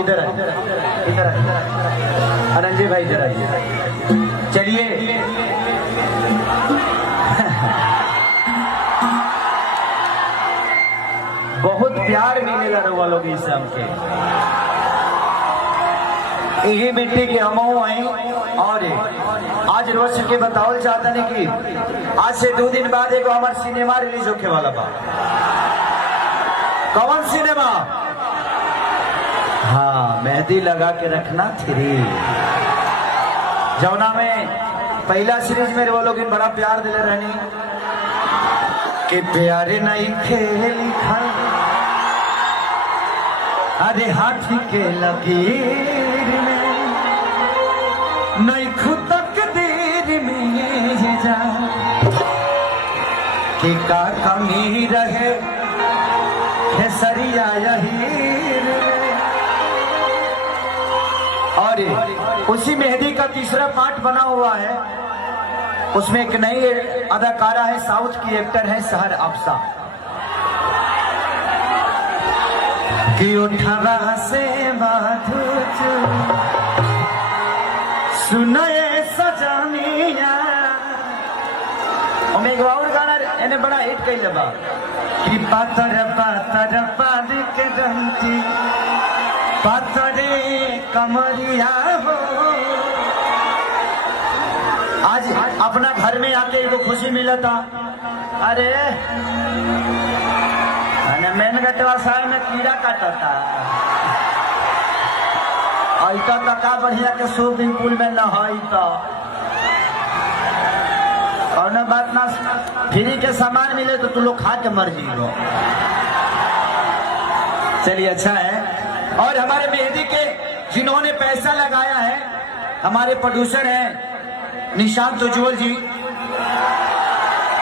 इधर आइए, इधर आइए अनंजय भाई, इधर आइए। चलिए बहुत प्यार मिलेगा रउआ लोग इस शाम के। यही मिट्टी के हमहू आई और आज रोज के बताओ चाहता नहीं कि आज से 2 दिन बाद एक हमार सिनेमा रिलीज होके वाला बा। कौन सिनेमा? हाँ, मेहंदी लगा के रखना 3 जौना में पहला सीरीज में वो लोग बड़ा प्यार दिले रहनी कि प्यारे नहीं खेल लिखा अरे हाथी के लकीर में नहीं खुद तकदीर में ये जा कि का कमी रहे खेसरिया यही। और उसी मेहंदी का तीसरा पार्ट बना हुआ है, उसमें एक नई अदाकारा है, साउथ की एक्टर है सहर अफसा कि उठवा से सुनाए सजानिया। और एक और गाना इन्हें बड़ा हिट कई लबा कि पातर पातर पाद के डंटी पातरे कमरिया हो। आज अपना घर में आके एगो खुशी मिला था। अरे मेन गटवा साल में कीड़ा काटता ऐसा तका बढ़िया के स्विमिंग पूल में न तो और न बात ना फ्री के सामान मिले तो तू लोग खा के मर जीरो। चलिए अच्छा है। और हमारे मेहंदी के जिन्होंने पैसा लगाया है हमारे प्रोड्यूसर हैं निशांत उज्जवल जी,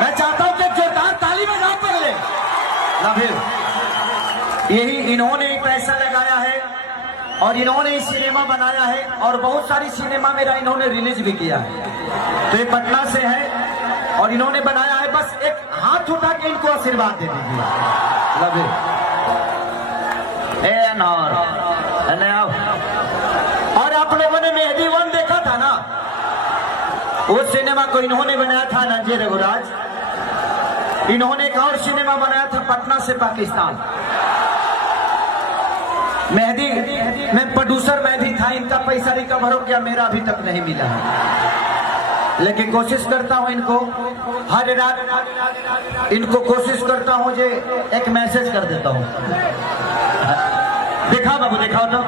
मैं चाहता हूं कि जोरदार ताली बजाओ पहले। यही इन्होंने पैसा लगाया है और इन्होंने ही सिनेमा बनाया है और बहुत सारी सिनेमा मेरा इन्होंने रिलीज भी किया है। तो ये पटना से है और इन्होंने बनाया है। बस एक हाथ उठा के इनको आशीर्वाद दे दीजिए। Love you. और आप लोगों ने मेहंदी 1 देखा था ना, वो सिनेमा को इन्होंने बनाया था नंजे रघुराज। इन्होंने एक और सिनेमा बनाया था पटना से पाकिस्तान। मेहंदी में प्रोड्यूसर मैं भी था। इनका पैसा रिकवर हो गया, मेरा अभी तक नहीं मिला है, लेकिन कोशिश करता हूं इनको हर रात इनको कोशिश करता हूं जे एक मैसेज कर देता हूं। दिखा बाबू, दिखाओ तो।